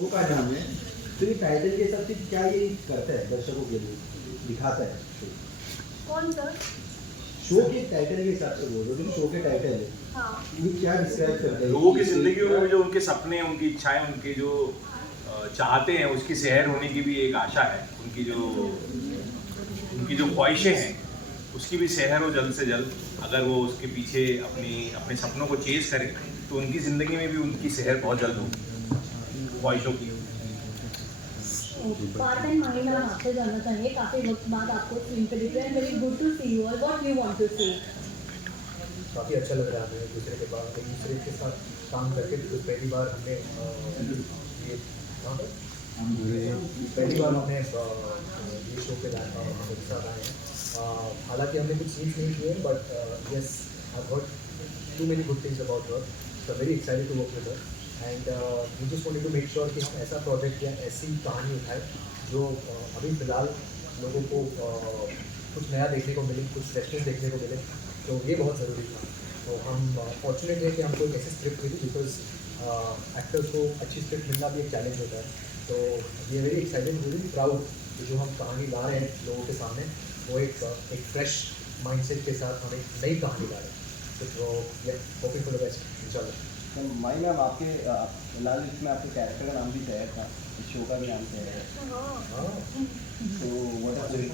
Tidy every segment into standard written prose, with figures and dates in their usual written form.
Show का नाम है, तो ये टाइटल के हिसाब से क्या ये करता है दर्शकों के लिए, दिखाता है शो? कौन सा? शो के टाइटल के हिसाब से बोल रहे हो, जो शो के टाइटल है हाँ। ये क्या डिस्क्राइब करता है? लोगों की जिंदगी में जो उनके सपने, उनकी इच्छाएं, उनके जो चाहते हैं, उसकी सैर होने की भी एक आशा है। उनकी जो ख्वाहिशें हैं उसकी भी सैर हो जल्द से जल्द। अगर वो उसके पीछे अपने सपनों को चेज करें तो उनकी ज़िंदगी में भी उनकी सैर बहुत जल्द होगी ख्वाहिशों की। पार्ट टाइम माहिर मैम आपसे जानना चाहेंगे, काफी वक्त बाद आपको स्क्रीन पे दिख रहे हैं। Very good to see you. What you want to say? काफ़ी अच्छा लग रहा है हमें एक दूसरे के साथ काम करके। तो पहली बार हमने ये कहाँ पर पहली बार हमने ये शो के हमारे साथ आए हैं। हालांकि हमने कुछ सीन्स नहीं किए, but yes I got too many good things about her, so very excited to work with her. And we just wanted to make sure कि हम ऐसा प्रोजेक्ट या ऐसी कहानी उठाए जो अभी फ़िलहाल लोगों को कुछ नया देखने को मिले, कुछ फ्रेशनेस देखने को मिले। तो ये बहुत ज़रूरी था। तो हम फॉर्चुनेट है कि हमको एक ऐसी स्क्रिप्ट मिली, बिकॉज एक्टर्स को अच्छी स्क्रिप्ट मिलना भी एक चैलेंज होता है। तो we are very excited, very proud कि जो हम कहानी ला रहे हैं लोगों के सामने, वो एक फ्रेश माइंडसेट के साथ हम एक नई कहानी ला रहे हैं। तो होपिंग फॉर द बेस्ट इंशाल्लाह। तो माई मैम आपके फिलहाल इसमें आपके कैरेक्टर का नाम भी शहर था, इस शो का भी नाम शहर है, तो व्हाट इज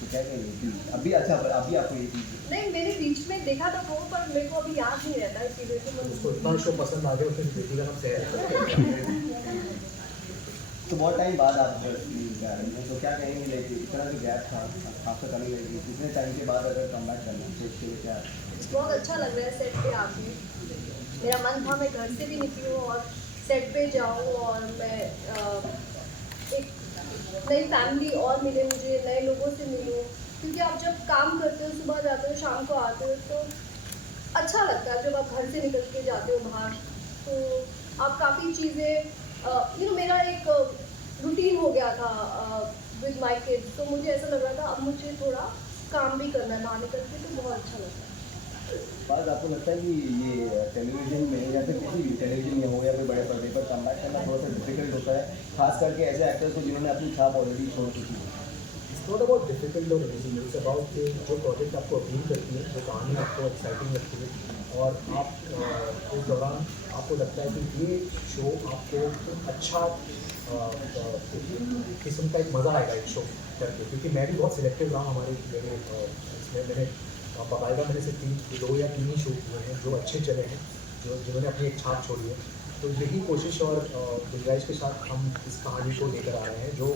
तो क्या कहेंगे अभी? अच्छा अभी आपको ये चीज़ नहीं, मैंने बीच में देखा था वो, पर मेरे को अभी याद नहीं रहता इस चीज़ से। उसको इतना शो पसंद आ गया, फिर बेटी का नाम शहर। तो बहुत टाइम बाद आप जा रहे हैं, तो क्या कहेंगे लेकिन इतना जो गैप था आपका कमी लगी, कितने टाइम के बाद अगर कम बैक करना तो उसके लिए क्या? बहुत अच्छा लग रहा है सेट पे आके। मेरा मन था मैं घर से भी निकलूँ और सेट पे जाऊँ, और मैं एक नई फैमिली और मिले मुझे, नए लोगों से मिलूँ। क्योंकि आप जब काम करते हो, सुबह जाते हो, शाम को आते हो, तो अच्छा लगता है जब आप घर से निकल के जाते हो बाहर। तो आप काफ़ी चीज़ें मेरा एक रूटीन हो गया था विद माय किड्स। तो मुझे ऐसा लग रहा था अब मुझे थोड़ा काम भी करना है बाहर निकल के, तो बहुत अच्छा लगता है। बात आपको लगता है कि ये टेलीविजन में या फिर किसी भी टेलीविजन में हो या फिर बड़े पर्दे पर कम बैक करना थोड़ा सा डिफिकल्ट होता है, खास करके ऐसे एक्टर्स को जिन्होंने अपनी छाप ऑलरेडी छोड़ चुकी है? इट्स नॉट अबाउट डिफिकल्ट और इजी, इट्स अबाउट जो प्रोजेक्ट आपको अपील करती है, जो कहानी आपको एक्साइटिंग लगती है, और आप उस दौरान आपको लगता है कि ये शो आपको अच्छा किस्म का एक मज़ा आएगा एक शो करके। क्योंकि मैं भी बहुत सिलेक्टिव रहा हूँ इसमें। मैंने बाकायदा मैंने सिर्फ 2 या 3 ही शो किए हैं जो अच्छे चले हैं, जिन्होंने अपनी एक छाप छोड़ी है। तो यही कोशिश और गुंजाइश के साथ हम इस कहानी को लेकर आ रहे हैं, जो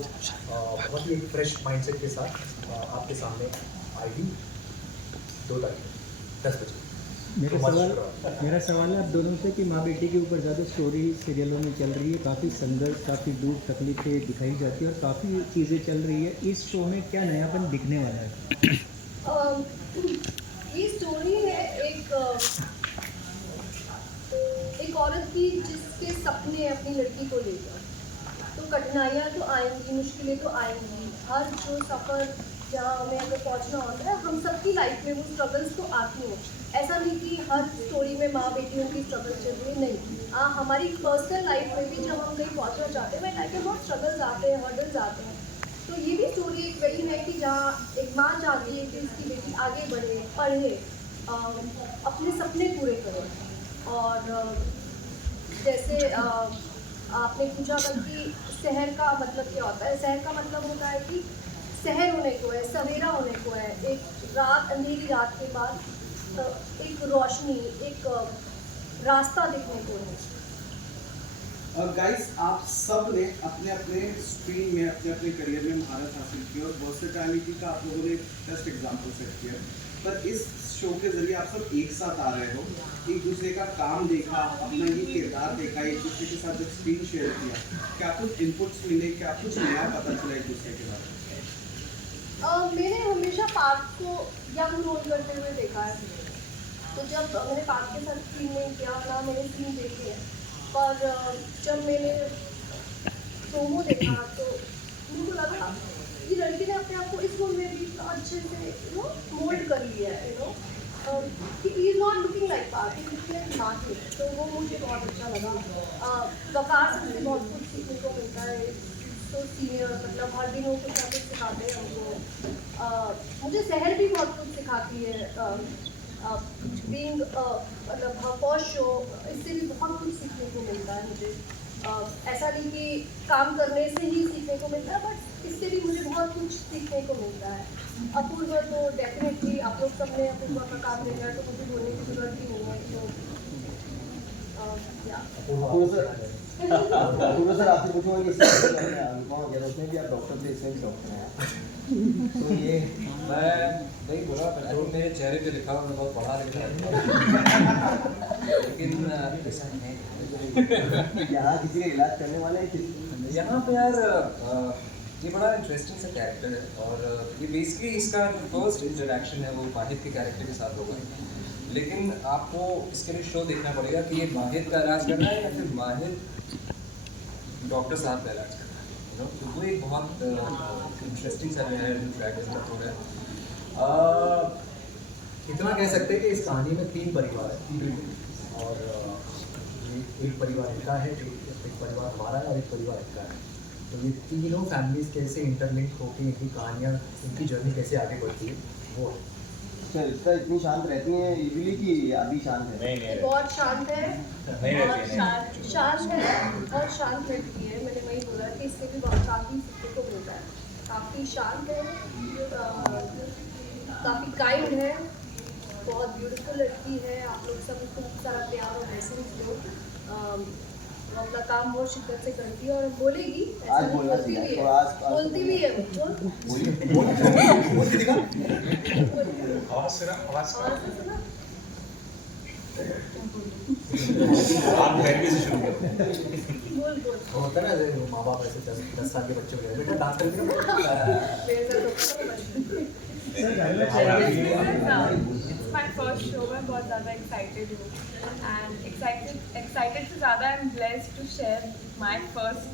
बहुत ही एक फ्रेश माइंडसेट के साथ आपके सामने आएगी 2 तारीख 10 बजे। मेरा सवाल है आप दोनों से कि माँ बेटी के ऊपर ज़्यादा स्टोरी सीरियलों में चल रही है, काफ़ी संघर्ष, काफ़ी दुख तकलीफें दिखाई जाती है और काफ़ी चीज़ें चल रही है। इस शो में क्या नयापन दिखने वाला है? ये स्टोरी है एक औरत की जिसके सपने अपनी लड़की को लेकर। तो कठिनाइयाँ तो आएंगी, मुश्किलें तो आएंगी। हर जो सफ़र जहाँ हमें अगर पहुँचना होता है, हम सबकी लाइफ में वो स्ट्रगल्स तो आती हैं। ऐसा नहीं कि हर स्टोरी में माँ बेटियों की स्ट्रगल चल रही है, नहीं। हमारी पर्सनल लाइफ में भी जब हम कहीं पहुँचना चाहते हैं, वह लाइफ में बहुत स्ट्रगल्स आते हैं, हर्डल्स आते हैं। तो ये भी स्टोरी एक वही है कि जहाँ एक माँ चाहती है कि उसकी बेटी आगे बढ़े, पढ़े, अपने सपने पूरे करे। और जैसे आपने पूछा था कि शहर का मतलब क्या होता है। शहर का मतलब होता है कि शहर होने को है, सवेरा होने को है, एक रात, अंधेरी रात के बाद एक रोशनी, एक रास्ता दिखने को है। गाइस, आप सब ने अपने अपने स्ट्रीम में, अपने अपने करियर में महारत हासिल की और वर्सेटैलिटी का आप लोगों ने बेस्ट एग्जाम्पल सेट किया। पर इस शो के जरिए आप सब एक साथ आ रहे हो, एक दूसरे का काम देखा, अपना ये किरदार देखा, एक दूसरे के साथ जब स्क्रीन शेयर किया, क्या कुछ इनपुट्स मिले, क्या कुछ नया पता चला एक दूसरे के बारे में? मैंने हमेशा पार्थ को यंग रोल करते हुए देखा है। तो जब मैंने पार्थ के साथ स्क्रीन में किया ना, मैंने सीन देखे हैं, पर जब मैंने प्रोमो देखा तो मुझे लगा कि लड़की ने अपने आप को इस रोल में भी अच्छे से मोल्ड कर लिया है। He is not looking like Parth, he looking like Mahir, तो वो मुझे बहुत अच्छा लगा। वकार से मुझे बहुत कुछ सीखने को मिलता है, तो सीनियर मतलब हर दिन वो कुछ ना कुछ सिखाते हैं हमको। मुझे सहर भी बहुत कुछ सिखाती है, बीइंग मतलब फर्स्ट शो, इससे भी बहुत कुछ सीखने को मिलता है मुझे। ऐसा नहीं कि काम करने से ही सीखने को मिलता है, बट इससे भी मुझे बहुत कुछ सीखने को मिलता है। अपूर्व तो डेफिनेटली आप लोग सबने अपूर्व का काम देखा है, तो मुझे बोलने की जरूरत ही नहीं है। तो या पूरा सर आपसे पूछूंगा कि अनुपमा कह रहे थे कि आप डॉक्टर थे, इसमें डॉक्टर हैं, तो ये मैं नहीं बोला, जो मेरे चेहरे पे लिखा हुआ मैं बहुत पढ़ा लिखा लेकिन ऐसा नहीं यहाँ किसी का इलाज करने वाले हैं कि यहाँ पे यार ये बड़ा इंटरेस्टिंग सा कैरेक्टर है और ये बेसिकली इसका फर्स्ट इंटरेक्शन है वो माहिर के कैरेक्टर के साथ होगा, लेकिन आपको इसके लिए शो देखना पड़ेगा कि ये माहिर का इलाज करना है या फिर माहिर डॉक्टर साहब का इलाज करना है, यू नो। तो वो एक बहुत इंटरेस्टिंग सा है हो गया। इतना कह सकते हैं कि इस कहानी में 3 परिवार है और ये एक परिवार इनका है, एक परिवार हमारा है और एक परिवार इनका है। तो ये तीनों फैमिलीज कैसे इंटरलिंक होकर इनकी कहानियाँ, इनकी जर्नी कैसे आगे बढ़ती है वो है। सर इस तरह इतनी शांत रहती हैं यूजुअली कि अभी शांत है? नहीं बहुत शांत है नहीं और रहती है, शांत है और शांत रहती है। मैंने वही बोला कि इससे भी बहुत काफ़ी सीखने को मिलता है। काफ़ी शांत है, काफ़ी काइंड है, बहुत ब्यूटीफुल लड़की है। आप लोग सब खूब सारा प्यार और ब्लेसिंग्स दो। वो अपना काम बहुत शिद्दत से करती है और बोलेगी, ऐसा आज नहीं, बोलना बोलती चाहिए, भी तो है, आज बोलती भी है वो। आवाज और सुना आप पहले से शुरू करते हैं। बोल बोल वो होता है ना, जैसे माँ बाप ऐसे 10 साल के बच्चे हो गए, बेटा डांस करके मेरे साथ तो It's my first show, मैं बहुत ज़्यादा excited हूँ and excited से ज़्यादा I'm blessed to share my first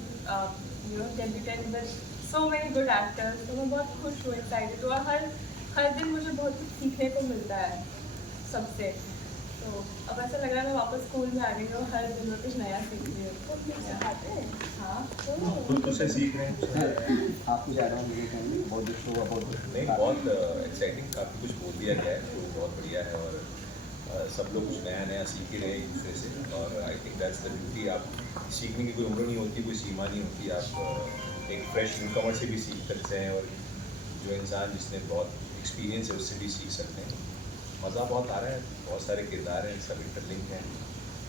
debut with so many good actors, तो मैं बहुत खुश हूँ, excited हूँ और हर दिन मुझे बहुत कुछ सीखने को मिलता है सबसे। तो अब ऐसा लग रहा है मैं वापस स्कूल में आ गई हूँ, हर दिन मैं कुछ नया सीख रही हूँ। हाँ खुद से सीख रहे हैं। आप कुछ ऐड ऑन करेंगे? बहुत जो शो बहुत नहीं, बहुत एक्साइटिंग, काफ़ी कुछ बोल दिया गया है, तो बहुत बढ़िया है और सब लोग कुछ नया नया सीख ही रहे हैं एक दूसरे से और I think that's the beauty. आप सीखने की कोई उम्र नहीं होती, कोई सीमा नहीं होती, आप एक फ्रेश न्यूकमर से भी सीख सकते हैं और जो इंसान जिसने बहुत एक्सपीरियंस है उससे भी सीख सकते हैं। मज़ा बहुत आ रहा है, बहुत सारे किरदार हैं, सब इंटरलिंक हैं,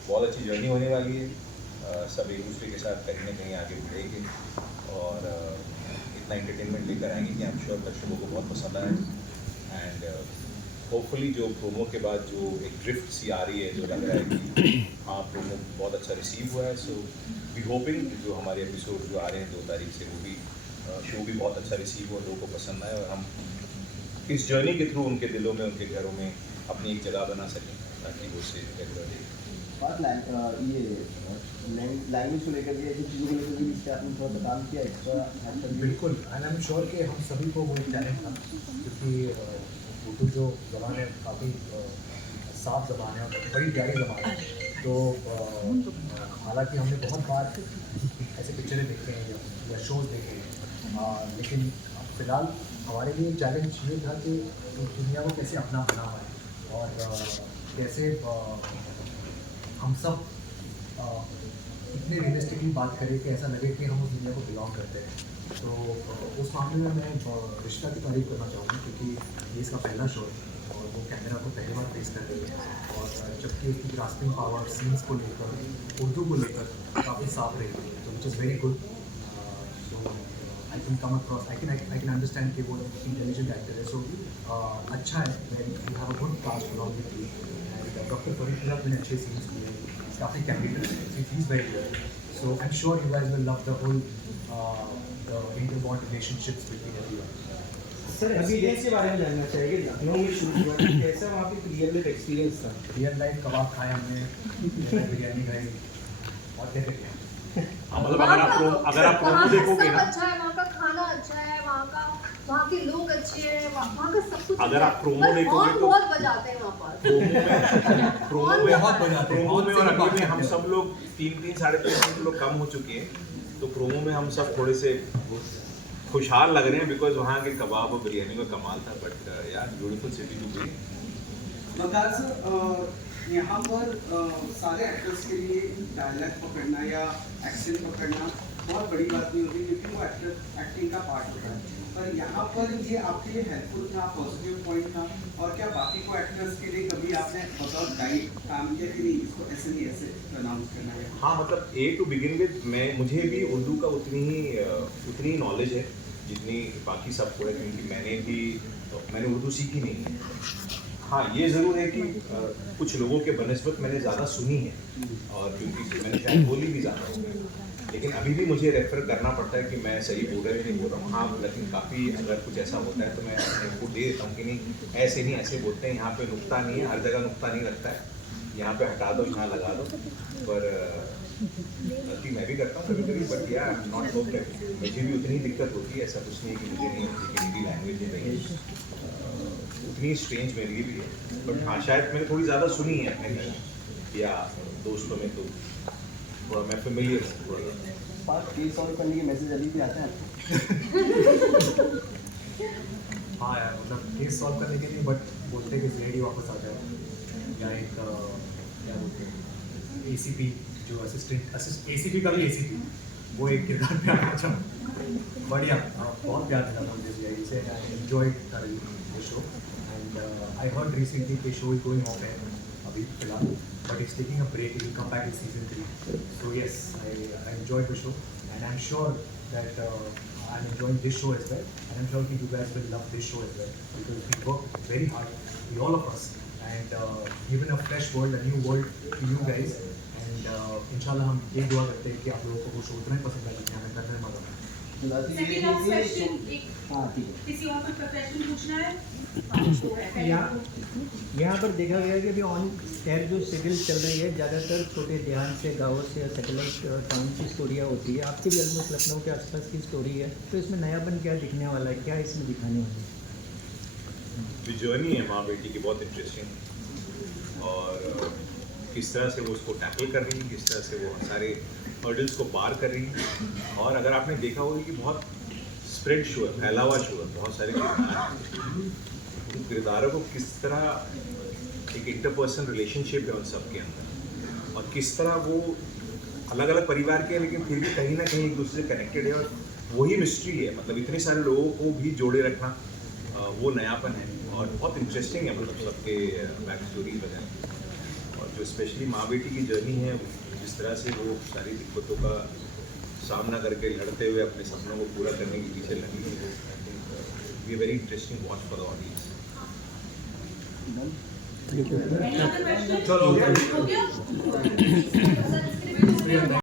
बहुत अच्छी जर्नी होने वाली है। सब एक दूसरे के साथ कहीं ना कहीं आगे बढ़ेंगे और इतना एंटरटेनमेंट लेकर आएंगे कि आई एम श्योर दर्शकों को बहुत पसंद आए एंड होपफुली जो प्रोमो के बाद जो एक ड्रिफ्ट सी आ रही है, जो लग रहा है कि हाँ प्रोमो बहुत अच्छा रिसीव हुआ है, सो वी होपिंग जो हमारे एपिसोड जो आ रहे हैं 2 तारीख से वो भी शो भी बहुत अच्छा रिसीव हो, लोगों को पसंद आए और हम इस जर्नी के थ्रू उनके दिलों में, उनके घरों में अपनी एक जगह बना सकें ताकि वो उसे रेगुलर देखें। बात ये लैंग्वेज को लेकर के ऐसी चीज़ों को लेकर भी इस पे आपने थोड़ा सा काम किया एक्स्ट्रा? बिल्कुल, एंड आई एम श्योर कि हम सभी को वो एक टैलेंट था, क्योंकि उर्दू जो ज़बान है काफ़ी साफ ज़बान है और बड़ी प्यारी ज़बान है। तो हालांकि हमने बहुत बार ऐसे पिक्चरें देखे हैं या शोज़ देखे हैं, लेकिन फ़िलहाल हमारे लिए चैलेंज ये था कि दुनिया को कैसे अपना बना है और कैसे हम सब इतने रियलिस्टिकली बात करें कि ऐसा लगे कि हम उस दुनिया को बिलोंग करते हैं। तो उस मामले में मैं रिश्ता की तारीफ़ करना चाहूँगा, क्योंकि ये इसका पहला शो है और वो कैमरा को पहली बार फेस कर रही है और जबकि उसकी ग्रास्पिंग पावर सीन्स को लेकर, उर्दू को लेकर काफ़ी साफ रही है, तो which is very good. So I can come across, I can understand कि वो इंटेलिजेंट एक्टर है, सो अच्छा है, you have a good cast along with you. Doctor Farid ने अच्छे सीन्स किए हैं, काफ़ी कैरेक्टर है, he is very good. So I am sure you guys will love the whole interbond relationships between everyone. Sir experience के बारे में जानना चाहिए, लखनऊ में शुरू हुआ था, कैसा वहाँ पे रियल लाइफ एक्सपीरियंस था? रियल लाइफ कबाब खाए हमने, बिरयानी खाई और क्या क्या। मतलब अगर आप प्रोमो देखोगे सब ना, अच्छा है, वहाँ का खाना अच्छा है, वहाँ के लोग अच्छे अच्छी है, वहाँ का सब कुछ अगर अच्छा आप है। प्रोमो पर देखोगे हॉर्न तो- बहुत बजाते हैं वहाँ पर। प्रोमो में बहुत बजाते हैं, प्रोमो में और बहुत अभी में हम से सब लोग 3-3 साढ़े 3 लोग कम हो चुके हैं, तो प्रोमो में हम सब थोड़े से खुशहाल लग रहे हैं बिकॉज वहाँ के कबाब और बिरयानी का कमाल था। बट यार ब्यूटीफुल सिटी टू बी। यहाँ पर सारे एक्टर्स के लिए डायलॉग पकड़ना या एक्सेंट पकड़ना बहुत बड़ी बात नहीं होती, क्योंकि वो एक्टिंग का पार्ट होता है। पर यहाँ पर ये आपके लिए हेल्पफुल था, पॉजिटिव पॉइंट था। और क्या बाकी को एक्टर्स के लिए कभी आपने बताओ गाइड काम किया कि नहीं, इसको ऐसे नहीं ऐसे प्रनाउंस करना है? हाँ, मतलब ए टू बिगिन विद मुझे भी उर्दू का उतनी ही नॉलेज है जितनी बाकी सबको है, क्योंकि मैंने उर्दू सीखी नहीं है। हाँ, ये ज़रूर है कि कुछ लोगों के बनस्बत मैंने ज़्यादा सुनी है, और क्योंकि मैंने शायद बोली भी ज़्यादा हो, लेकिन अभी भी मुझे रेफर करना पड़ता है कि मैं सही बोल रहा हूँ नहीं बोल रहा हूँ। हाँ, लेकिन काफ़ी अगर कुछ ऐसा होता है तो मैं इनपुट दे देता हूँ कि नहीं ऐसे नहीं ऐसे बोलते हैं, यहाँ पे नुक्ता नहीं है, हर जगह नुक्ता नहीं लगता है, यहाँ पे हटा दो यहाँ लगा दो। पर गलती मैं भी करता हूँ कभी कभी, बट यार आई एम नॉट परफेक्ट। मुझे भी उतनी दिक्कत होती है, ऐसा कुछ नहीं है कि मुझे नहीं होती कि हिंदी लैंग्वेज में नहीं उतनी स्ट्रेंज मेरे लिए भी है। बट हाँ, शायद मैंने थोड़ी ज़्यादा सुनी है अपने घर या दोस्तों में, तो थोड़ा मैं फेमिलियर हूँ थोड़ा। पार्ट केस सॉल्व करने के मैसेज अभी भी आते हैं आपको? हाँ यार, मतलब केस सॉल्व करने के लिए, बट बोलते हैं कि सीआईडी वापस आ जाए, या एक क्या बोलते हैं एसीपी जो असिस्टेंट एसीपी का भी एसीपी, वो एक किरदार पे आना चाहूँ। बढ़िया, बहुत प्यार मिला मुझे सीआईडी से। I enjoyed the show and I heard recently the show is going off air अभी फिलहाल, but it's taking a break. It will come back in season 3. So yes, I enjoyed the show, and I'm sure that I'm enjoying this show as well, and I'm sure that you guys will love this show as well, because we worked very hard, all of us, and given a fresh world, a new world to you guys, and inshallah हम ये दुआ करते हैं कि आप लोगों को वो शो उतना ही पसंद आए जितना हमें करने में मजा आता है। सेकंड ऑफ क्वेश्चन एक हाँ ठीक है। किसी और को प्रोफेशनल पूछना है? शो है यहाँ पर देखा गया है कि अभी ऑन एयर जो सीरियल चल रही है ज़्यादातर छोटे देहात से, गाँव से, सैटेलाइट टाउन की स्टोरियाँ होती है। आपकी भी ऑलमोस्ट लखनऊ के आसपास की स्टोरी है, तो इसमें नयापन क्या दिखने वाला है, क्या इसमें दिखाने वाला है? जो जर्नी है माँ बेटी की बहुत इंटरेस्टिंग, और किस तरह से वो उसको टैकल कर रही है, किस तरह से वो सारे हर्डल्स को पार कर रही है। और अगर आपने देखा होगा कि बहुत स्प्रेड शो है, फैला हुआ शो है, बहुत सारे उन किरदारों को किस तरह एक इंटरपर्सनल रिलेशनशिप है उन सब के अंदर, और किस तरह वो अलग अलग परिवार के हैं लेकिन फिर भी कहीं ना कहीं एक दूसरे से कनेक्टेड है, और वही मिस्ट्री है। मतलब इतने सारे लोगों को भी जोड़े रखना वो नयापन है, और बहुत इंटरेस्टिंग है। मतलब सबके बैक स्टोरी बताएं, और जो स्पेशली माँ बेटी की जर्नी है, जिस तरह से वो सारी दिक्कतों का सामना करके लड़ते हुए अपने सपनों को पूरा करने के पीछे लगी है, I think we very interesting watch for the audience. Any other question? चलो, हो गया?